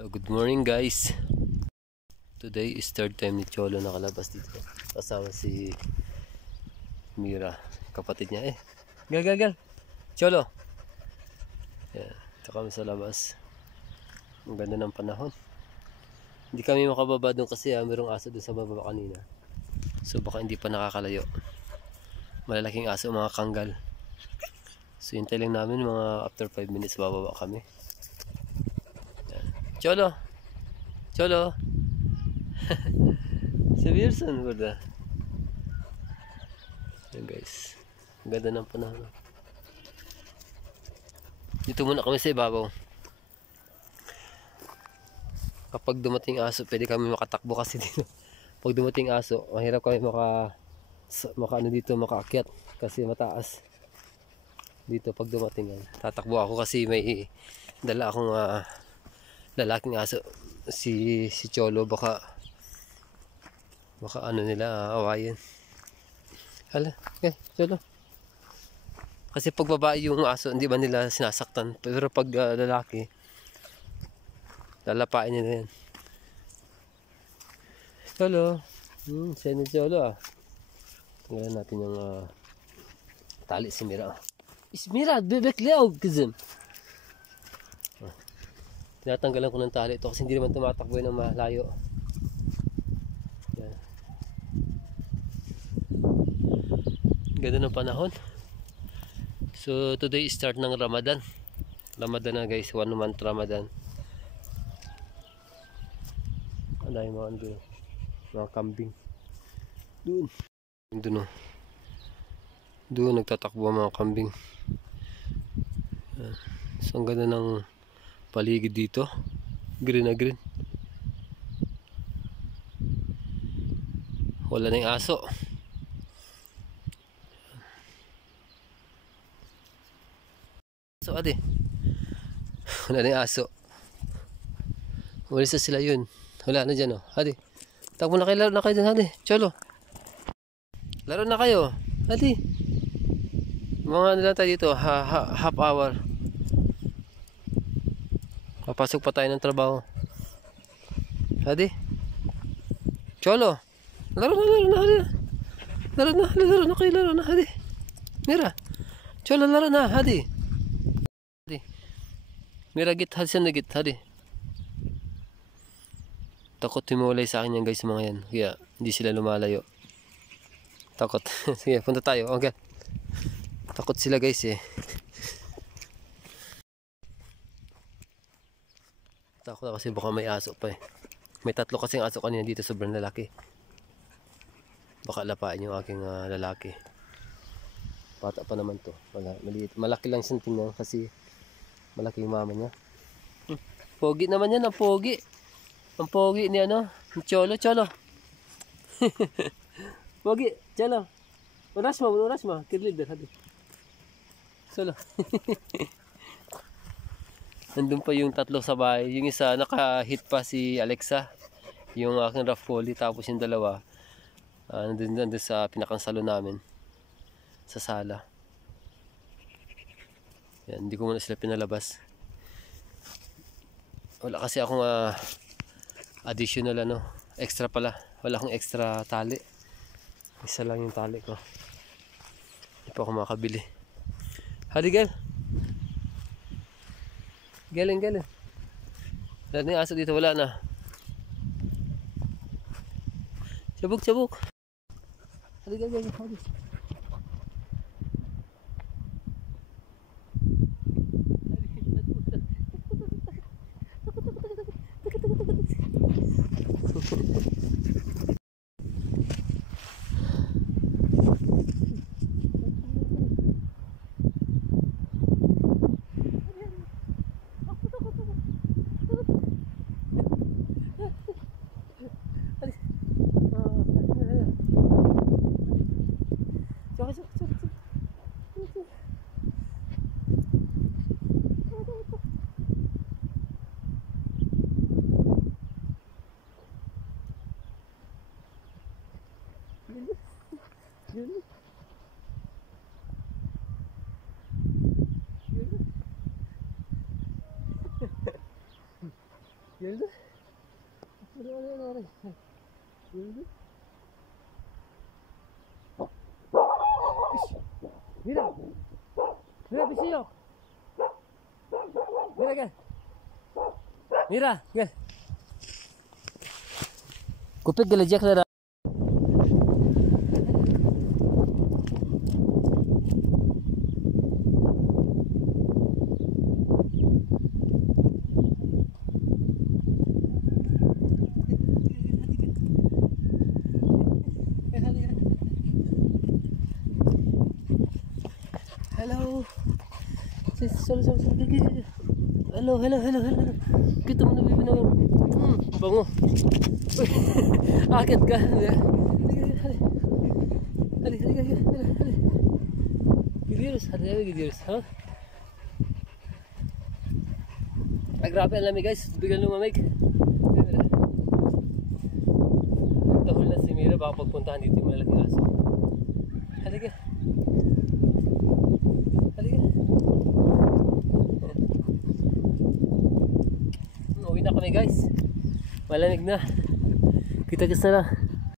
Good morning guys. Today is third time ni Cholo nakalabas dito. Kasama si Mira, kapatid niya. Gal. Cholo. Yan, ito kami sa labas. Ang ganda ng panahon. Hindi kami makababa doon kasi mayroong aso doon sa baba kanina. So baka hindi pa nakakalayo. Malalaking aso, mga kanggal. So hintay lang namin, mga after 5 minutes bababa kami. Cholo. Si Wilson burada. Yan guys. Ang ganda ng panahon. Dito muna kami sa ibabaw. Kapag dumating aso, pwede kami makatakbo kasi dito. Pag dumating aso, mahirap kami makaakyat kasi mataas. Dito pag dumating yan, tatakbo ako kasi may dala akong lalaking aso, si Cholo, baka ano nila awayin. Hala, okay, Cholo. Kasi pag babae yung aso, hindi ba nila sinasaktan, pero pag lalaki, lalapain nila yan. Cholo, siya ni Cholo Tanggalan natin yung tali si Mira. Mira, bebek liaw kızım. Tinatanggalan ko ng tali ito kasi hindi naman tumatakbo ng malayo. Yan. Ganda ng panahon. So today is start ng Ramadan. Ramadan na guys, 1 month Ramadan. Ang dami mga kambing. Doon nagtatakbo ang mga kambing. Yan. So ang ganda ng paligid dito, green na green. Wala na yung aso. So ade, wala na yung aso. Umalis na sila yun. Wala na dyan ade, takbo na kayo, laro na kayo dyan ade. Cholo, laro na kayo ade. Mga nila tayo dito, half hour. Papasok pa tayo ng trabaho. Hadi. Cholo. Laro na kayo. Hadi. Mira. Cholo, laro na. Hadi. Mira, hadi. Takot himulay sa akin yan guys, mga yan. Kaya hindi sila lumalayo. Takot. Sige, punta tayo. Okay. Takot sila guys Takot kasi baka may aso pa May 3 kasing aso kanina dito, sobrang lalaki. Baka lapain yung aking lalaki. Bata pa naman to. Maliit. Malaki lang siyang tingnan kasi malaki yung mama niya. Pogi naman yan, ang pogi. Ang pogi ni ni Cholo. Pogi, Cholo. Uras mo. Kirlider, hadi. Cholo. Nandun pa yung 3 sa bahay. Yung isa naka-hit pa si Alexa, yung aking rough collie. Tapos yung 2 nandun sa pinakang salon namin, sa sala. Yan, hindi ko muna sila pinalabas. Wala kasi akong additional extra pala. Wala akong extra tali. Isa lang yung tali ko. Hindi pa ako makabili. Hadi girl. Galing. Wala na yung aso dito, wala na. Sabog. Hadi. Gördün? Gördün? Mira. Mira bir şey yok. Mira gel. Mira gel. Köpek gelecekler. Hello. Sorry. Hello. Kita mo na bibinaw. Bango. Akit ka. Hadi. Gidiyoruz. Hadi eve gidiyoruz. Ha? Ay, grabe ang lamig guys. Biglang lumamig. Tahol na si Mira. Baka pagpuntahan dito yung malaking aso. Halika. Uwi na kami guys. Malamig na. Kita-kits na lang.